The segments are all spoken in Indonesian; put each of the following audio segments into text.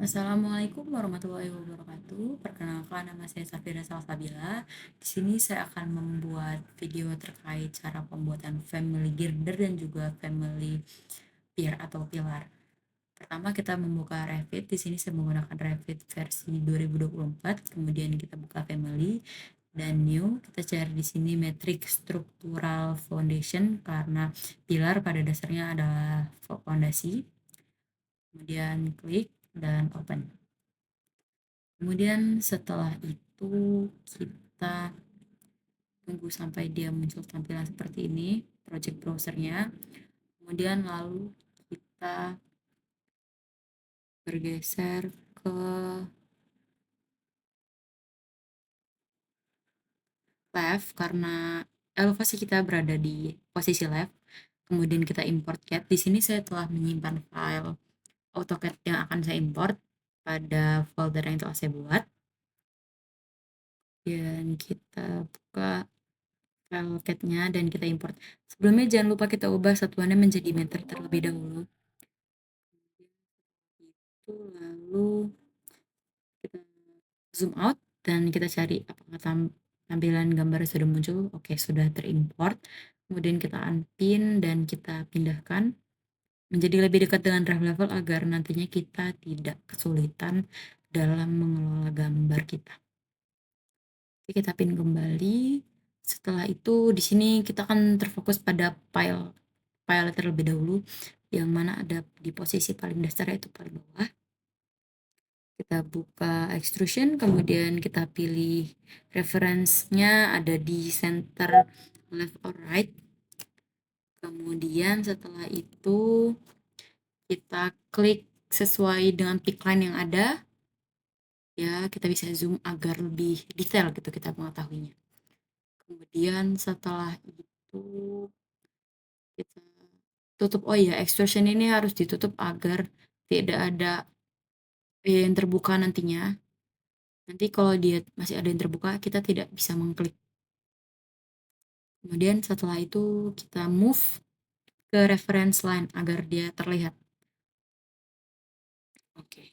Assalamualaikum warahmatullahi wabarakatuh. Perkenalkan, nama saya Safira Salsabila. Di sini saya akan membuat video terkait cara pembuatan family girder dan juga family pier atau pilar. Pertama kita membuka Revit. Di sini saya menggunakan Revit versi 2024. Kemudian kita buka family dan new. Kita cari di sini metric structural foundation karena pilar pada dasarnya adalah fondasi. Kemudian klik dan open. Kemudian setelah itu kita tunggu sampai dia muncul tampilan seperti ini, project browsernya. Kemudian lalu kita bergeser ke left karena elevasi kita berada di posisi left. Kemudian kita import CAD. Di sini saya telah menyimpan file AutoCAD yang akan saya import pada folder yang telah saya buat. Dan kita buka file CAD-nya dan kita import. Sebelumnya jangan lupa kita ubah satuannya menjadi meter terlebih dahulu. Itu lalu kita zoom out dan kita cari apakah tampilan gambar sudah muncul. Oke, sudah terimport. Kemudian kita unpin dan kita pindahkan menjadi lebih dekat dengan drive level agar nantinya kita tidak kesulitan dalam mengelola gambar kita. Oke, kita pin kembali. Setelah itu di sini kita akan terfokus pada file terlebih dahulu, yang mana ada di posisi paling dasar yaitu paling bawah. Kita buka extrusion, kemudian kita pilih reference-nya ada di center left or right. Kemudian setelah itu kita klik sesuai dengan pick line yang ada. Ya, kita bisa zoom agar lebih detail gitu kita mengetahuinya. Kemudian setelah itu kita tutup. Oh iya, extrusion ini harus ditutup agar tidak ada yang terbuka nantinya. Nanti kalau dia masih ada yang terbuka, kita tidak bisa mengklik. Kemudian setelah itu kita move ke reference line agar dia terlihat. Oke.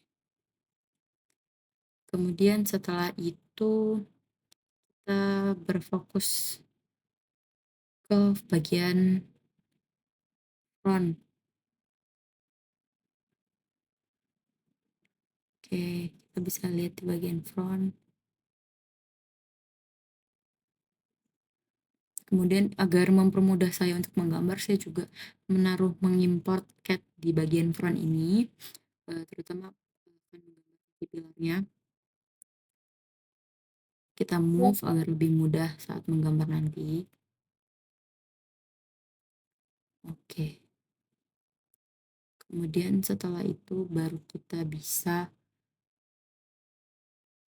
Kemudian setelah itu kita berfokus ke bagian front. Oke, kita bisa lihat di bagian front. Kemudian agar mempermudah saya untuk menggambar, saya juga mengimport CAD di bagian front ini, terutama di pilarnya. Kita move agar lebih mudah saat menggambar nanti. Oke. Kemudian setelah itu baru kita bisa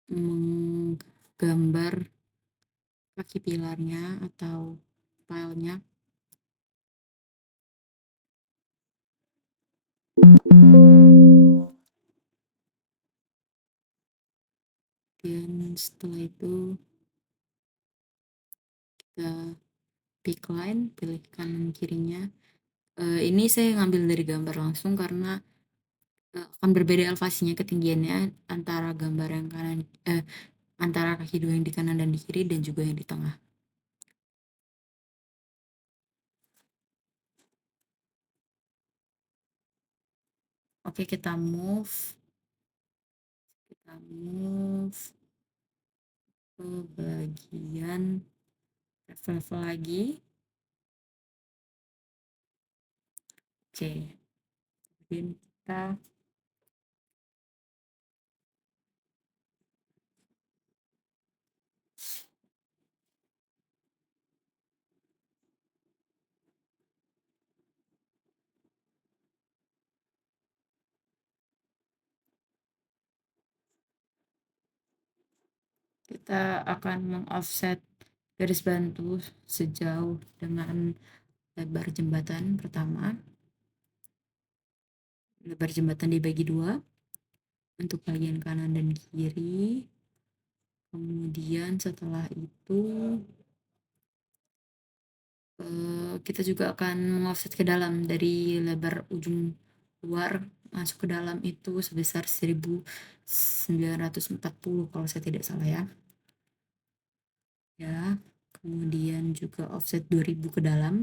menggambar kaki pilarnya atau filenya. Dan setelah itu kita pick line, pilih kanan kirinya. Ini saya ngambil dari gambar langsung karena akan berbeda elevasinya, ketinggiannya antara gambar yang kanan, antara kaki dua yang di kanan dan di kiri dan juga yang di tengah. Oke, kita move ke bagian level lagi. Oke, kemudian kita akan meng-offset garis bantu sejauh dengan lebar jembatan pertama. Lebar jembatan dibagi dua untuk bagian kanan dan kiri. Kemudian setelah itu kita juga akan meng-offset ke dalam dari lebar ujung luar masuk ke dalam itu sebesar 1940 kalau saya tidak salah ya. Ya, kemudian juga offset 2000 ke dalam.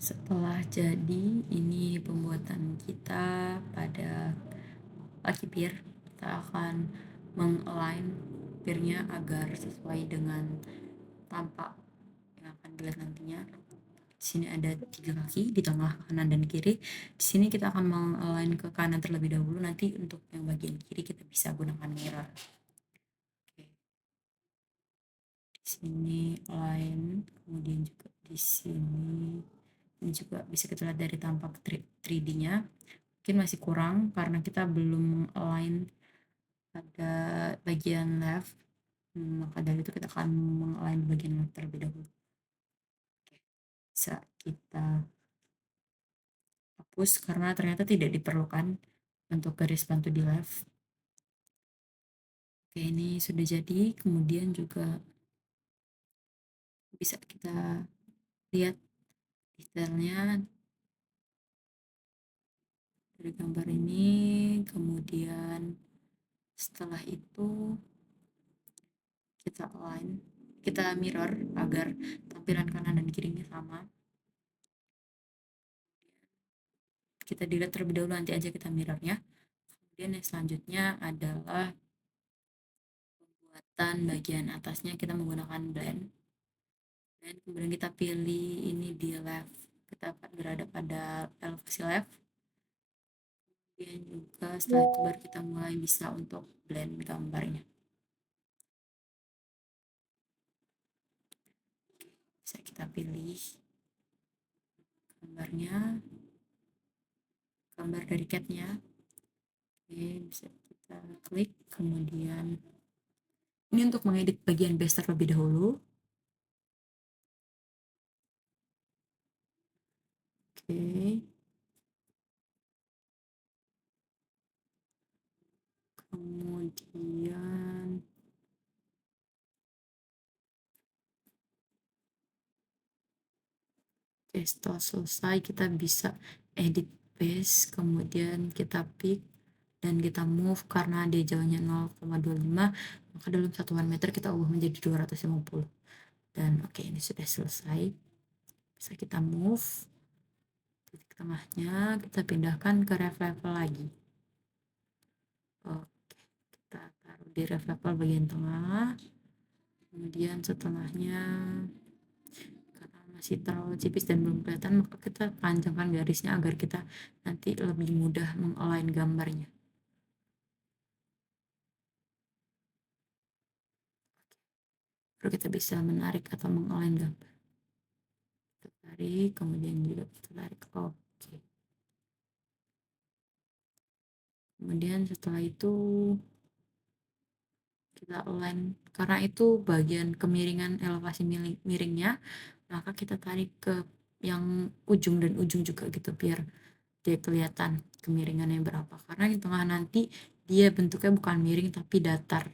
Setelah jadi, ini pembuatan kita pada kaki pir. Kita akan mengalign pirnya agar sesuai dengan tampak yang akan dilihat nantinya. Di sini ada 3 kaki di tengah, kanan dan kiri. Di sini kita akan mengalign ke kanan terlebih dahulu, nanti untuk yang bagian kiri kita bisa gunakan mirror. Oke. Di sini align, kemudian juga di sini. Ini juga bisa kita lihat dari tampak 3D-nya. Mungkin masih kurang karena kita belum align pada bagian left. Maka dari itu kita akan mengalign bagian left terlebih dahulu. Oke. Bisa kita hapus karena ternyata tidak diperlukan untuk garis bantu di left. Oke, ini sudah jadi. Kemudian juga bisa kita lihat detailnya dari gambar ini. Kemudian setelah itu kita align, kita mirror agar tampilan kanan dan kirinya sama. Kita delete terlebih dahulu, nanti aja kita mirrornya. Kemudian yang selanjutnya adalah pembuatan bagian atasnya. Kita menggunakan blend, dan kemudian kita pilih ini di left, kita akan berada pada elevasi left. Kemudian juga setelah itu baru kita mulai bisa untuk blend gambarnya. Bisa kita pilih gambarnya, gambar dari catnya. Oke, bisa kita klik. Kemudian ini untuk mengedit bagian base terlebih dahulu. Oke, kemudian setelah selesai kita bisa edit base, kemudian kita pick dan kita move karena dia jauhnya 0,25, maka dalam satuan meter kita ubah menjadi 250. Dan oke, ini sudah selesai. Bisa kita move titik tengahnya, kita pindahkan ke ref level lagi. Oke, kita taruh di ref level bagian tengah. Kemudian setelahnya, karena masih terlalu tipis dan belum kelihatan, maka kita panjangkan garisnya agar kita nanti lebih mudah mengalign gambarnya. Baru kita bisa menarik atau mengalign gambar. Kita tarik, kemudian juga kita tarik. Oke. Kemudian setelah itu kita align, karena itu bagian kemiringan elevasi miringnya, maka kita tarik ke yang ujung dan ujung juga gitu, biar dia kelihatan kemiringannya berapa. Karena di tengah nanti dia bentuknya bukan miring tapi datar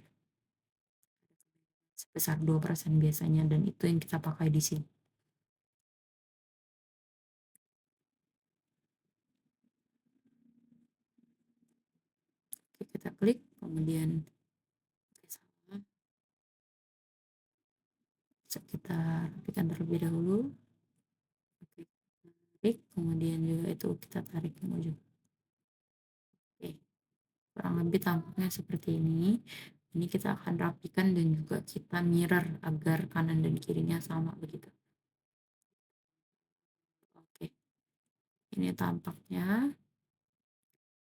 sebesar 2% biasanya, dan itu yang kita pakai di sini. Oke, kita klik, kemudian kita rapikan terlebih dahulu. Oke, klik, kemudian juga itu kita tarik ke ujung. Oke, kurang lebih tampaknya seperti ini. Ini kita akan rapikan dan juga kita mirror agar kanan dan kirinya sama begitu. Oke, ini tampaknya.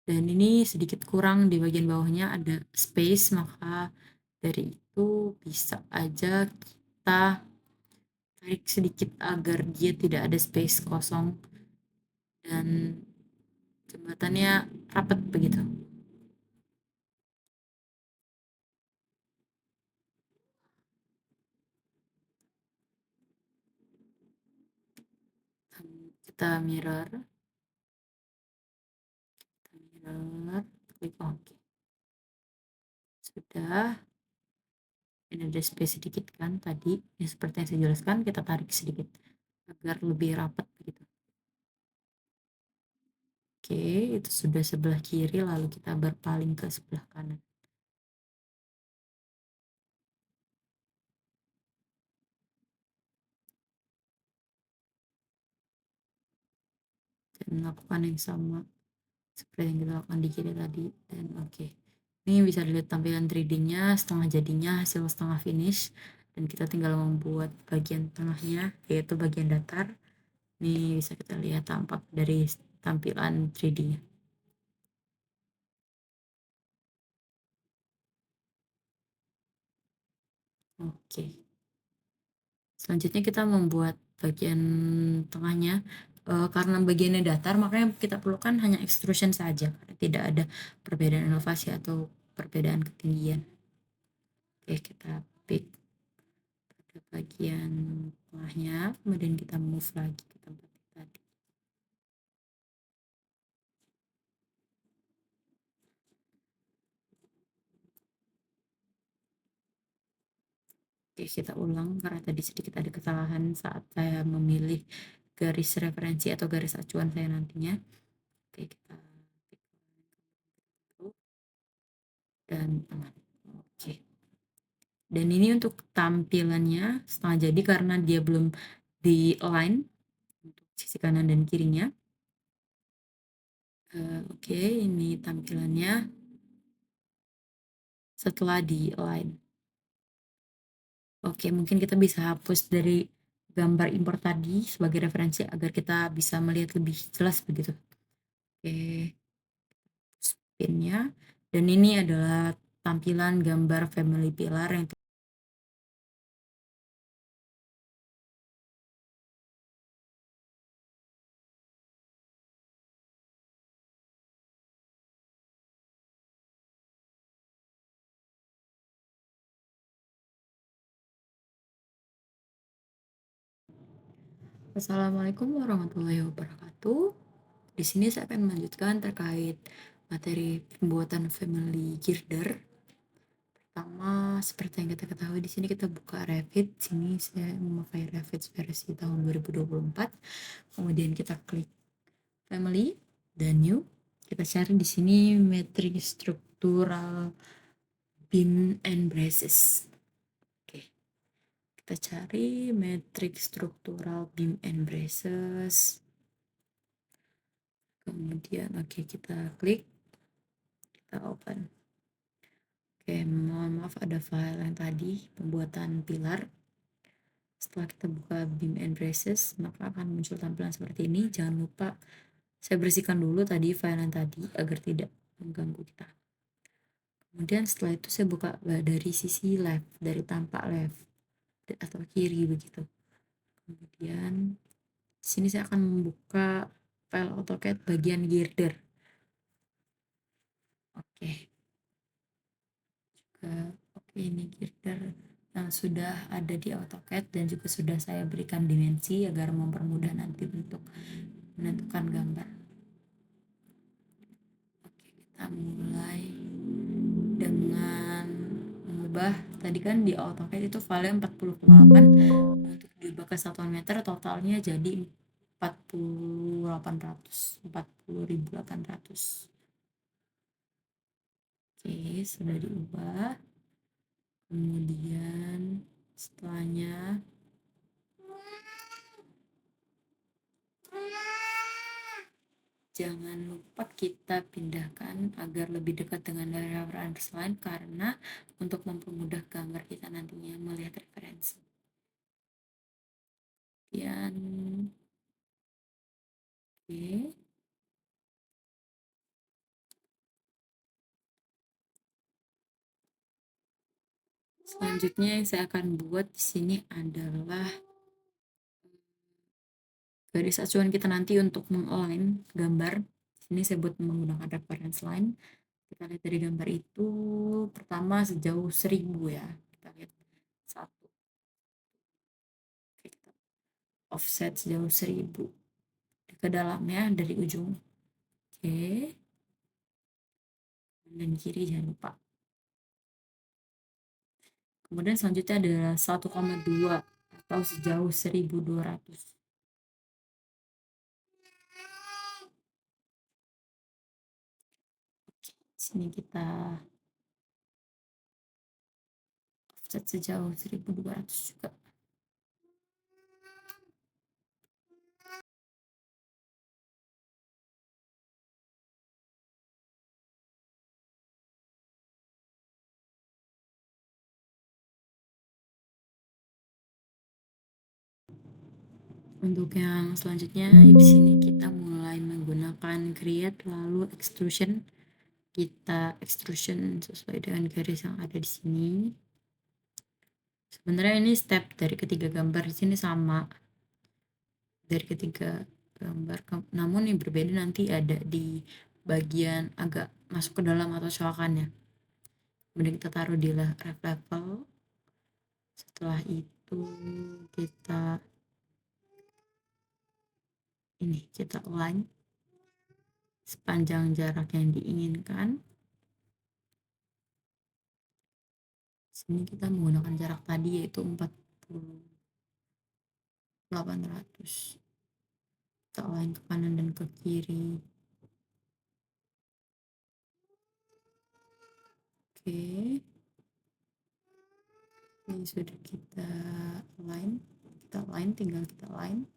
Dan ini sedikit kurang di bagian bawahnya ada space, maka dari itu bisa aja kita tarik sedikit agar dia tidak ada space kosong dan jembatannya rapat begitu. Kita mirror, klik OK. Sudah. Ini ada space sedikit kan tadi, ya seperti yang saya jelaskan, kita tarik sedikit agar lebih rapat begitu. Oke, itu sudah sebelah kiri, lalu kita berpaling ke sebelah kanan. melakukan yang sama seperti yang kita lakukan di kiri tadi. Dan oke, ini bisa dilihat tampilan 3D-nya, setengah jadinya, hasil setengah finish, dan kita tinggal membuat bagian tengahnya, yaitu bagian datar. Ini bisa kita lihat tampak dari tampilan 3D-nya. Oke, selanjutnya kita membuat bagian tengahnya. Karena bagiannya datar, makanya kita perlukan hanya extrusion saja, karena tidak ada perbedaan elevasi atau perbedaan ketinggian. Oke, kita pick pada bagian tengahnya, kemudian kita move lagi ke tempat tadi. Oke, kita ulang karena tadi sedikit ada kesalahan saat saya memilih garis referensi atau garis acuan saya nantinya. Oke, kita pick dan aman. Oke. Dan ini untuk tampilannya setengah jadi karena dia belum di align untuk sisi kanan dan kirinya. Oke, ini tampilannya setelah di align. Oke, mungkin kita bisa hapus dari gambar impor tadi sebagai referensi agar kita bisa melihat lebih jelas begitu. Oke, spinnya. Dan ini adalah tampilan gambar family pillar yang Assalamualaikum warahmatullahi wabarakatuh. Di sini saya akan melanjutkan terkait materi pembuatan family girder. Pertama, seperti yang kita ketahui di sini kita buka Revit. Sini saya memakai Revit versi tahun 2024. Kemudian kita klik family dan new. Kita cari di sini metrik struktural beam and braces. Oke. Kita cari metrik struktural beam and braces. Kemudian oke, kita klik, kita open. Oke, mohon maaf ada file yang tadi pembuatan pilar. Setelah kita buka beam and braces, maka akan muncul tampilan seperti ini. Jangan lupa saya bersihkan dulu tadi file yang tadi agar tidak mengganggu kita. Kemudian setelah itu saya buka dari sisi left, dari tampak left atau kiri begitu. Kemudian sini saya akan membuka file AutoCAD bagian girder. Oke. Oke, ini girder yang sudah ada di AutoCAD dan juga sudah saya berikan dimensi agar mempermudah nanti untuk menentukan gambar. Oke, kita mulai dengan mengubah. Tadi kan di AutoCAD itu file 40,8, untuk diubah ke satuan meter totalnya jadi 40.800. Oke, sudah diubah. Kemudian setelahnya jangan lupa kita pindahkan agar lebih dekat dengan referensi lain karena untuk mempermudah gambar kita nantinya melihat referensi. Kemudian oke. Selanjutnya yang saya akan buat di sini adalah garis acuan kita nanti untuk mengalign gambar. Sini saya buat menggunakan reference line. Kita lihat dari gambar itu, pertama sejauh 1000 ya. Kita lihat satu. Oke, kita offset sejauh 1000 ke dalamnya dari ujung. Oke. Dan kiri jangan lupa. Kemudian selanjutnya adalah 1,2 atau sejauh 1200. Oke, sini kita offset sejauh 1200 juga. Untuk yang selanjutnya di sini kita mulai menggunakan create lalu extrusion. Kita extrusion sesuai dengan garis yang ada di sini. Sebenarnya ini step dari ketiga gambar di sini sama dari ketiga gambar, namun yang berbeda nanti ada di bagian agak masuk ke dalam atau colokannya. Kemudian kita taruh di ref level. Setelah itu kita align sepanjang jarak yang diinginkan. Sini kita menggunakan jarak tadi yaitu 4800. Kita align ke kanan dan ke kiri. Oke. Ini sudah kita align, tinggal kita align.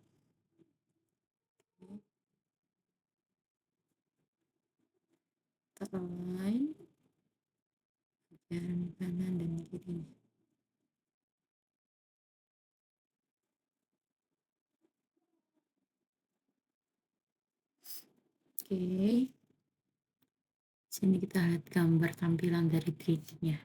Kita align bagian kanan dan kiri. Oke. Sini kita lihat gambar tampilan dari 3D-nya.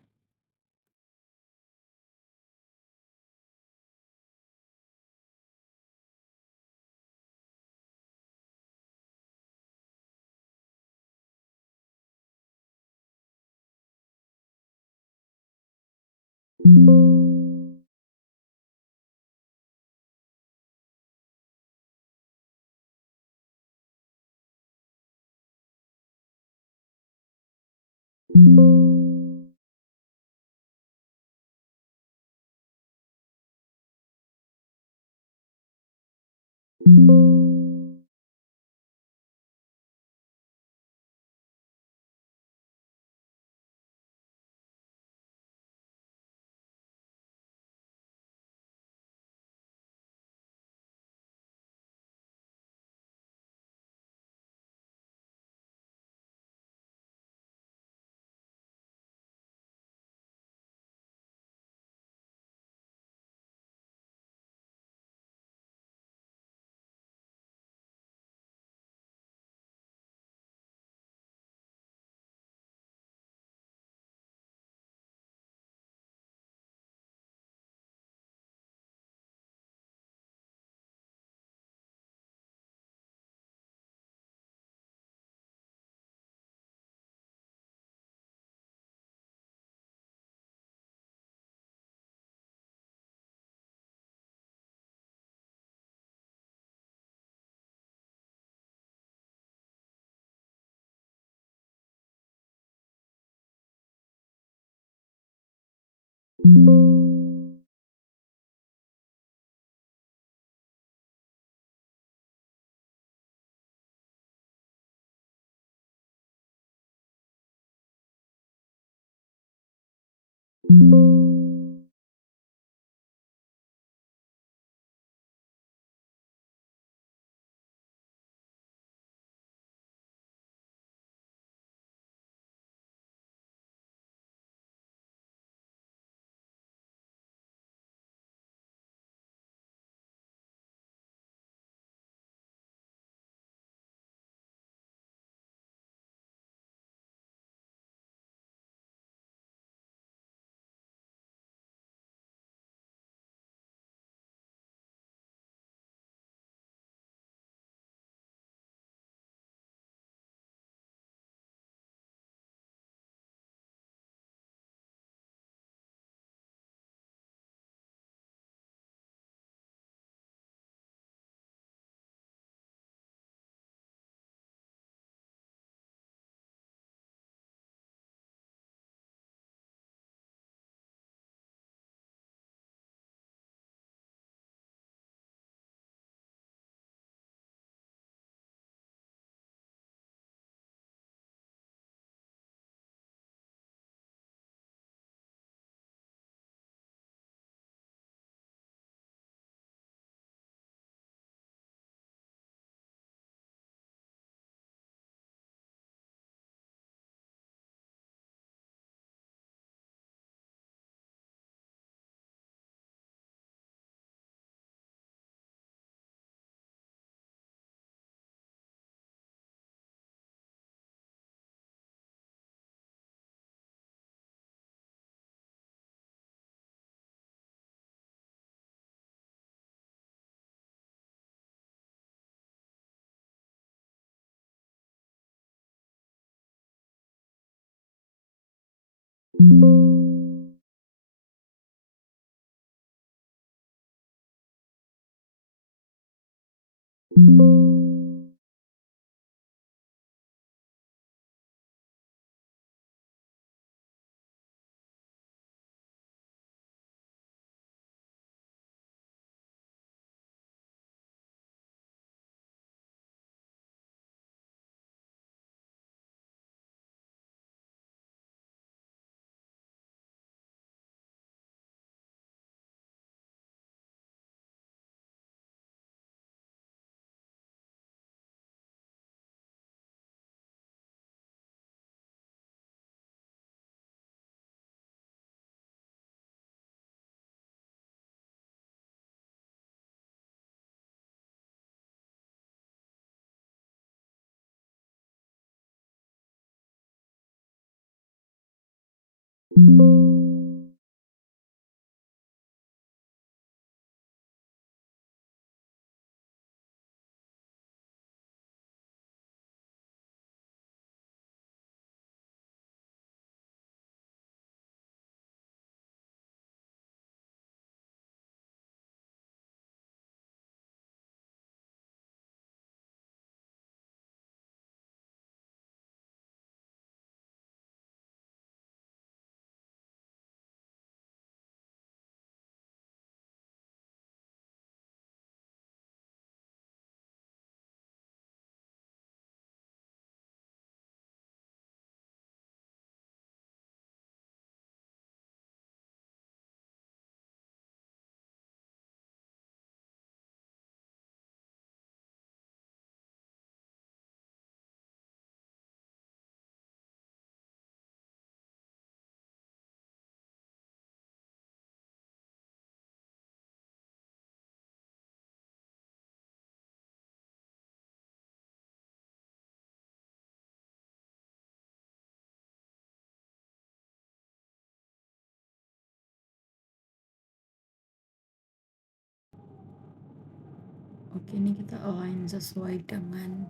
Oke, ini kita align sesuai dengan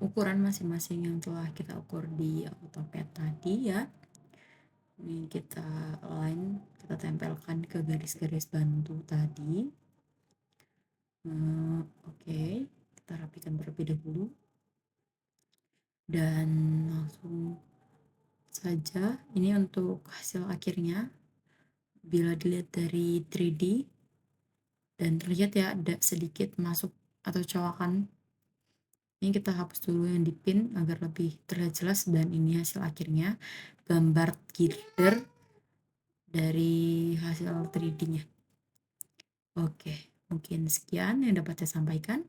ukuran masing-masing yang telah kita ukur di AutoCAD tadi ya. Ini kita align, kita tempelkan ke garis-garis bantu tadi. Oke, kita rapikan terlebih dahulu dan langsung saja ini untuk hasil akhirnya. Bila dilihat dari 3D dan terlihat ya ada sedikit masuk atau colokan, ini kita hapus dulu yang di pin agar lebih terlihat jelas. Dan ini hasil akhirnya, gambar girder dari hasil 3D nya. Oke, mungkin sekian yang dapat saya sampaikan.